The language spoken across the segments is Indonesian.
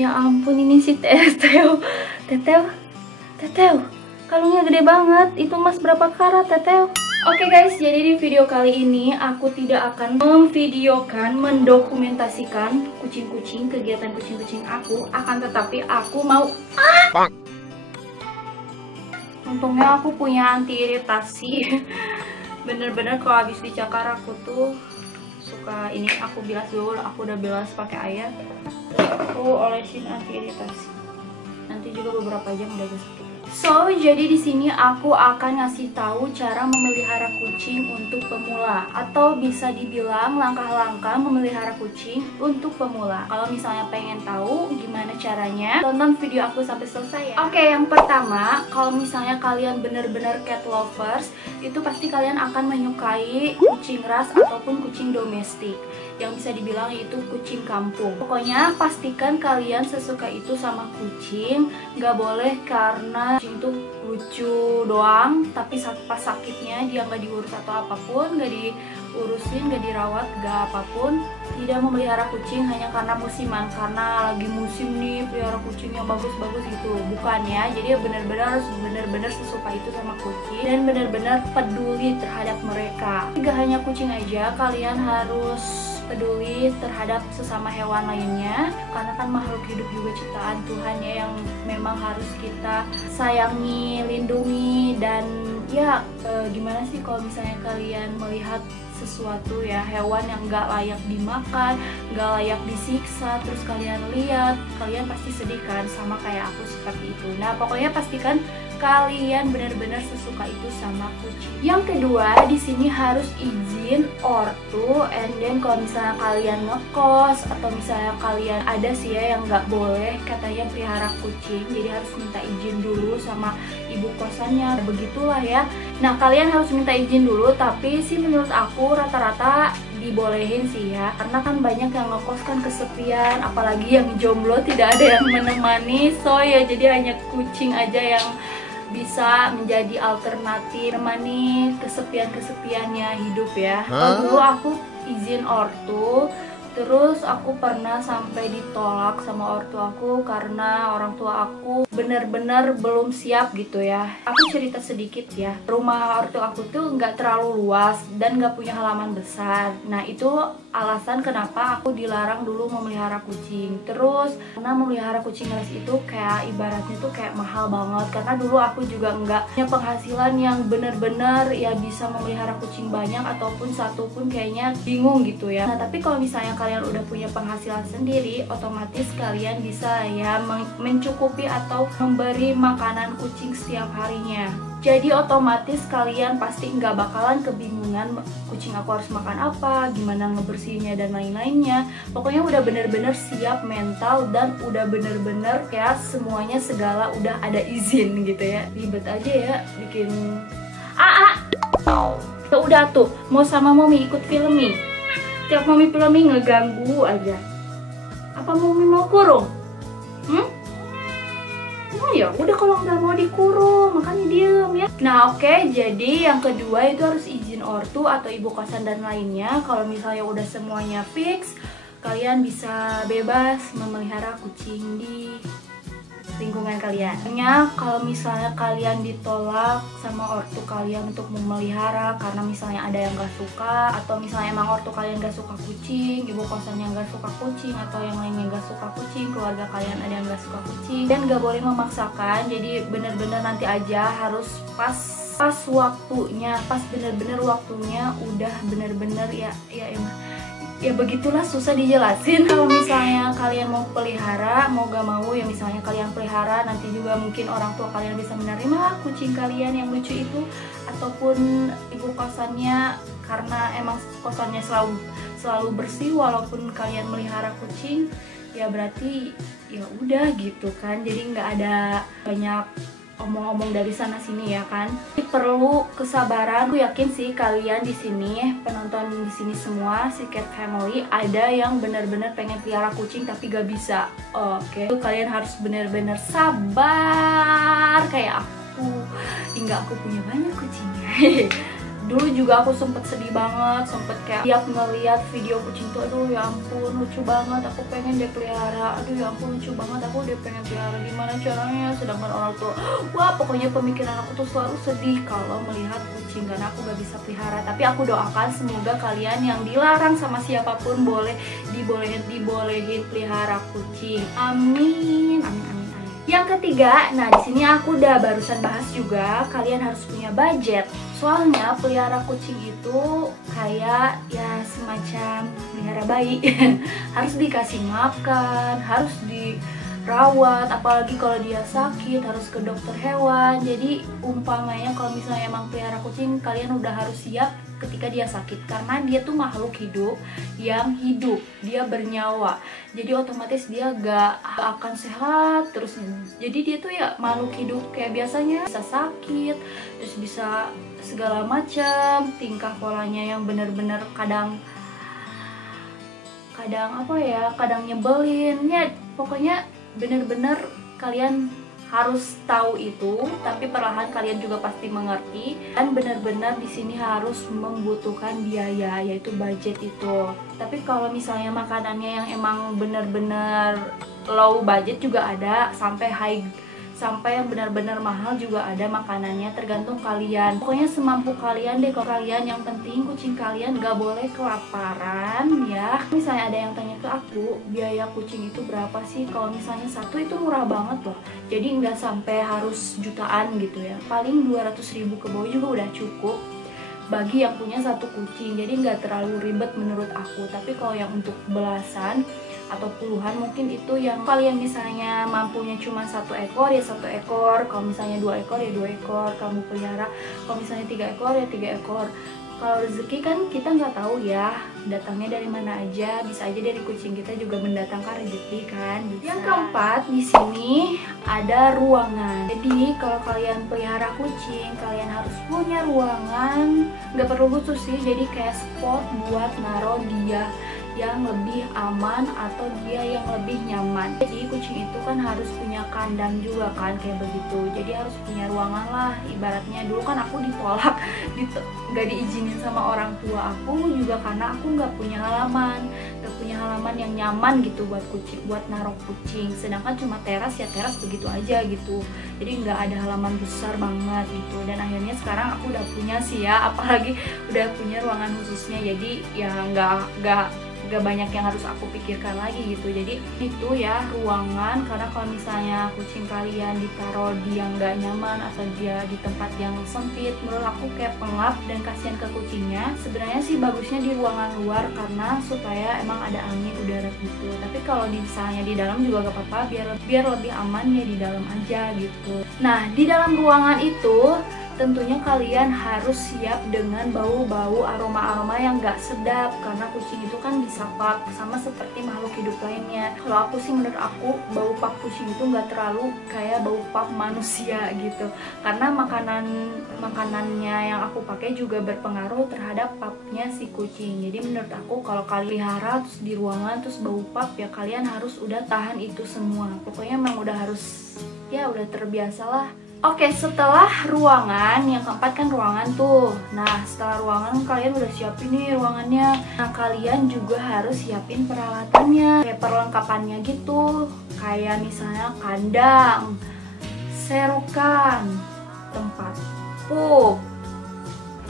Ya ampun, ini si Teteo. Teteo, kalungnya gede banget. Itu emas berapa karat, Teteo? Oke guys, jadi di video kali ini aku tidak akan memvideokan, mendokumentasikan kucing-kucing, kegiatan kucing-kucing aku. Akan tetapi aku mau untungnya aku punya anti iritasi. Bener-bener kalau habis dicakar aku tuh suka ini, aku bilas dulu. Aku udah bilas pakai air. Aku olesin anti iritasi. Nanti juga beberapa jam udah sakit. So, jadi di sini aku akan ngasih tahu cara memelihara kucing untuk pemula, atau bisa dibilang langkah-langkah memelihara kucing untuk pemula. Kalau misalnya pengen tahu gimana caranya, tonton video aku sampai selesai ya. Oke, yang pertama, kalau misalnya kalian bener-bener cat lovers, itu pasti kalian akan menyukai kucing ras ataupun kucing domestik, yang bisa dibilang itu kucing kampung. Pokoknya pastikan kalian sesuka itu sama kucing. Nggak boleh karena kucing tuh lucu doang, tapi pas sakitnya dia nggak diurus atau apapun, nggak diurusin, nggak dirawat, nggak apapun. Tidak memelihara kucing hanya karena musiman, karena lagi musim nih pelihara kucing yang bagus-bagus gitu. Bukan ya, jadi benar-benar harus benar-benar sesuka itu sama kucing dan benar-benar peduli terhadap mereka. Tidak hanya kucing aja, kalian harus peduli terhadap sesama hewan lainnya, karena kan makhluk hidup juga ciptaan Tuhan ya, yang memang harus kita sayangi, lindungi. Dan ya gimana sih kalau misalnya kalian melihat sesuatu ya, hewan yang gak layak dimakan, gak layak disiksa, terus kalian lihat, kalian pasti sedih kan, sama kayak aku seperti itu. Nah pokoknya pastikan kalian benar-benar sesuka itu sama kucing. Yang kedua, di sini harus izin ortu. And then kalau misalnya kalian ngekos atau misalnya kalian ada sih ya yang nggak boleh katanya pelihara kucing, jadi harus minta izin dulu sama ibu kosannya. Begitulah ya. Nah kalian harus minta izin dulu, tapi sih menurut aku rata-rata dibolehin sih ya, karena kan banyak yang ngekos kan kesepian, apalagi yang jomblo tidak ada yang menemani. So ya jadi hanya kucing aja yang bisa menjadi alternatif menemani kesepiannya hidup ya. Dulu aku izin ortu, terus aku pernah sampai ditolak sama ortu aku karena orang tua aku bener-bener belum siap gitu ya. Aku cerita sedikit ya, rumah ortu aku tuh nggak terlalu luas dan nggak punya halaman besar. Nah itu alasan kenapa aku dilarang dulu memelihara kucing. Terus karena memelihara kucing ras itu kayak ibaratnya tuh kayak mahal banget, karena dulu aku juga nggak punya penghasilan yang bener-bener ya bisa memelihara kucing banyak, ataupun satu pun kayaknya bingung gitu ya. Nah tapi kalau misalnya kalian udah punya penghasilan sendiri, otomatis kalian bisa ya mencukupi atau memberi makanan kucing setiap harinya. Jadi otomatis kalian pasti nggak bakalan kebingungan kucing aku harus makan apa, gimana ngebersihinnya dan lain-lainnya. Pokoknya udah bener-bener siap mental dan udah bener-bener ya semuanya segala udah ada izin gitu ya. Ribet aja ya bikin ya udah tuh mau sama Mommy ikut filming. Tiap Mommy filming ngeganggu aja. Apa Mommy mau kurung? Ya udah kalau nggak mau dikurung makanya diem ya. Nah oke, jadi yang kedua itu harus izin ortu atau ibu kosan dan lainnya. Kalau misalnya udah semuanya fix, kalian bisa bebas memelihara kucing di lingkungan kalian. Kalau misalnya kalian ditolak sama ortu kalian untuk memelihara karena misalnya ada yang gak suka, atau misalnya emang ortu kalian gak suka kucing, ibu kosan yang gak suka kucing, atau yang lainnya gak suka kucing, keluarga kalian ada yang gak suka kucing, dan gak boleh memaksakan. Jadi bener-bener nanti aja harus pas waktunya, pas bener-bener waktunya udah bener-bener ya begitulah, susah dijelasin. Kalau misalnya kalian mau pelihara, mau gak mau ya misalnya kalian pelihara, nanti juga mungkin orang tua kalian bisa menerima kucing kalian yang lucu itu, ataupun ibu kosannya karena emang kosannya selalu bersih walaupun kalian melihara kucing, ya berarti ya udah gitu kan. Jadi nggak ada banyak omong-omong dari sana sini ya kan. Jadi perlu kesabaran. Aku yakin sih kalian di sini, penonton di sini semua, si Cat Family, ada yang benar-benar pengen pelihara kucing tapi gak bisa. Oke, kalian harus benar-benar sabar kayak aku. Hingga aku punya banyak kucingnya. Dulu juga aku sempet sedih banget, sempet kayak tiap ngeliat video kucing tuh, aduh ya ampun lucu banget, aku pengen dia pelihara, aduh ya ampun lucu banget, aku udah pengen pelihara, gimana caranya. Sedangkan orang tuh, wah pokoknya pemikiran aku tuh selalu sedih kalau melihat kucing karena aku gak bisa pelihara. Tapi aku doakan semoga kalian yang dilarang sama siapapun boleh dibolehin pelihara kucing. Amin, amin, amin. Yang ketiga, nah di sini aku udah barusan bahas juga, kalian harus punya budget. Soalnya pelihara kucing itu kayak ya semacam pelihara bayi. Harus dikasih makan, harus dirawat, apalagi kalau dia sakit harus ke dokter hewan. Jadi umpamanya kalau misalnya emang pelihara kucing, kalian udah harus siap ketika dia sakit, karena dia tuh makhluk hidup yang hidup, dia bernyawa, jadi otomatis dia gak akan sehat terus. Jadi dia tuh ya makhluk hidup kayak biasanya, bisa sakit, terus bisa segala macam, tingkah polanya yang bener-bener kadang apa ya, kadang nyebelin ya, pokoknya bener-bener kalian harus tahu itu, tapi perlahan kalian juga pasti mengerti. Dan benar-benar di sini harus membutuhkan biaya, yaitu budget itu. Tapi kalau misalnya makanannya yang emang benar-benar low budget juga ada, sampai yang benar-benar mahal juga ada makanannya, tergantung kalian. Pokoknya semampu kalian deh kalau kalian, yang penting kucing kalian gak boleh kelaparan ya. Misalnya ada yang tanya ke aku, biaya kucing itu berapa sih? Kalau misalnya satu itu murah banget loh, jadi nggak sampai harus jutaan gitu ya, paling 200.000 ke bawah juga udah cukup bagi yang punya satu kucing, jadi nggak terlalu ribet menurut aku. Tapi kalau yang untuk belasan atau puluhan mungkin itu yang kalian misalnya mampunya cuma 1 ekor ya 1 ekor, kalau misalnya 2 ekor ya 2 ekor kamu pelihara, kalau misalnya 3 ekor ya 3 ekor. Kalau rezeki kan kita nggak tahu ya datangnya dari mana aja, bisa aja dari kucing kita juga mendatangkan rezeki kan. Bisa. Yang keempat di sini ada ruangan. Jadi kalau kalian pelihara kucing, kalian harus punya ruangan, nggak perlu khusus sih, jadi kayak spot buat naruh dia yang lebih aman atau dia yang lebih nyaman. Jadi kucing itu kan harus punya kandang juga kan kayak begitu, jadi harus punya ruangan lah ibaratnya. Dulu kan aku ditolak, gak diizinin sama orang tua aku juga karena aku gak punya halaman yang nyaman gitu buat kucing, buat naruh kucing. Sedangkan cuma teras ya teras begitu aja gitu, jadi nggak ada halaman besar banget gitu. Dan akhirnya sekarang aku udah punya sih ya, apalagi udah punya ruangan khususnya, jadi ya nggak banyak yang harus aku pikirkan lagi gitu. Jadi itu ya ruangan, karena kalau misalnya kucing kalian ditaruh di yang nggak nyaman atau dia di tempat yang sempit, menurut aku kayak pengap dan kasihan ke kucingnya. Sebenarnya sih bagusnya di ruangan luar karena supaya emang ada angin udara gitu. Tapi kalau misalnya di dalam juga gak apa-apa, biar lebih aman ya di dalam aja gitu. Nah di dalam ruangan itu tentunya kalian harus siap dengan bau-bau aroma-aroma yang gak sedap, karena kucing itu kan bisa pap sama seperti makhluk hidup lainnya. Kalau aku sih, menurut aku bau pap kucing itu gak terlalu kayak bau pap manusia gitu, karena makanannya yang aku pakai juga berpengaruh terhadap papnya si kucing. Jadi menurut aku kalau kalian pelihara terus di ruangan terus bau pap, ya kalian harus udah tahan itu semua. Pokoknya emang udah harus, ya udah terbiasa lah. Oke, setelah ruangan, yang keempat kan ruangan tuh. Nah, setelah ruangan kalian udah siapin nih ruangannya. Nah, kalian juga harus siapin peralatannya, kayak perlengkapannya gitu. Kayak misalnya kandang, serokan, tempat pup,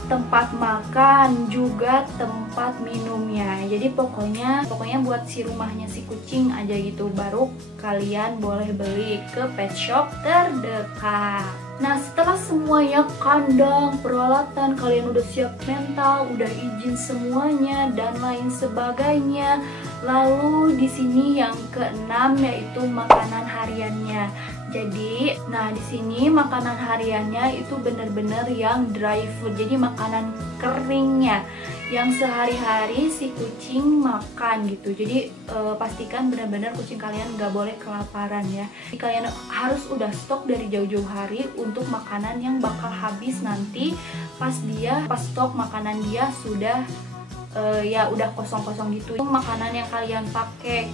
tempat makan, juga tempat minumnya. Jadi pokoknya buat si rumahnya si kucing aja gitu, baru kalian boleh beli ke pet shop terdekat. Nah setelah semuanya, kandang, peralatan, kalian udah siap mental, udah izin semuanya dan lain sebagainya. Lalu di sini yang keenam yaitu makanan hariannya. Jadi, nah di sini makanan hariannya itu bener-bener yang dry food, jadi makanan keringnya yang sehari-hari si kucing makan gitu. Jadi pastikan benar-benar kucing kalian gak boleh kelaparan ya. Jadi kalian harus udah stok dari jauh-jauh hari untuk makanan yang bakal habis nanti pas stok makanan dia sudah ya udah kosong-kosong gitu. Makanan yang kalian pakai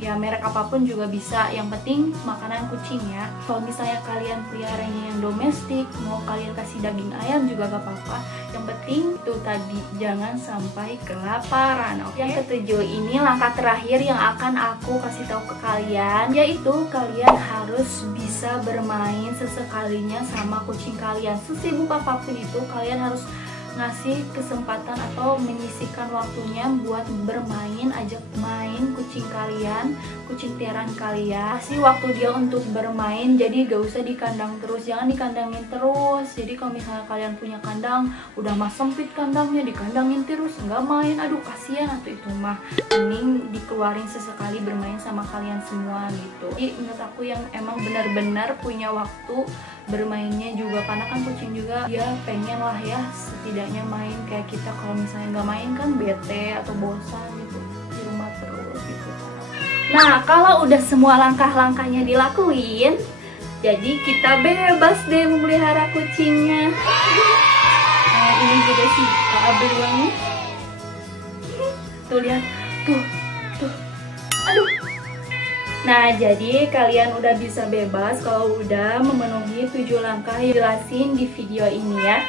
ya merek apapun juga bisa, yang penting makanan kucing ya. Kalau misalnya kalian peliharanya yang domestik, mau kalian kasih daging ayam juga gak apa-apa, yang penting itu tadi jangan sampai kelaparan. Oke? Yang ketujuh ini langkah terakhir yang akan aku kasih tahu ke kalian, yaitu kalian harus bisa bermain sesekalinya sama kucing kalian. Sesibuk apapun itu, kalian harus ngasih kesempatan atau menyisihkan waktunya buat bermain, ajak main kucing kalian, kucing peliharaan kalian. Kasih waktu dia untuk bermain, jadi gak usah di kandang terus, jangan dikandangin terus. Jadi kalau misalnya kalian punya kandang, udah mah sempit kandangnya, dikandangin terus, nggak main, aduh kasihan atau itu mah. Mending dikeluarin sesekali bermain sama kalian semua gitu. Jadi menurut aku yang emang benar-benar punya waktu bermainnya juga, karena kan kucing juga dia pengen lah ya setidaknya main kayak kita. Kalau misalnya nggak main kan bete atau bosan gitu di rumah terus gitu. Nah kalau udah semua langkah-langkahnya dilakuin, jadi kita bebas deh memelihara kucingnya. Nah ini juga sih beruang. Tuh lihat, tuh aduh. Nah, jadi kalian udah bisa bebas kalau udah memenuhi 7 langkah yang jelasin di video ini ya.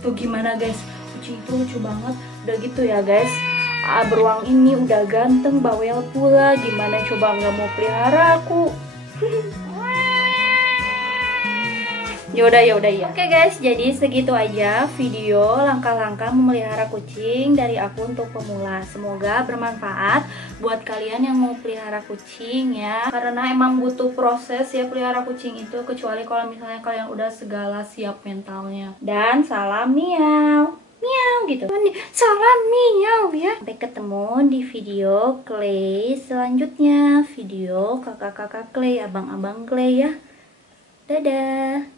Tuh gimana guys, kucing itu lucu banget. Udah gitu ya guys, beruang ini udah ganteng, bawel pula. Gimana coba nggak mau pelihara aku? Yaudah ya. Oke guys, jadi segitu aja video langkah-langkah memelihara kucing dari aku untuk pemula. Semoga bermanfaat buat kalian yang mau pelihara kucing ya. Karena emang butuh proses ya pelihara kucing itu, kecuali kalau misalnya kalian udah segala siap mentalnya. Dan salam miau. Miau gitu. Salam miau ya. Sampai ketemu di video Clay selanjutnya. Video kakak-kakak Clay, abang-abang Clay ya. Dadah.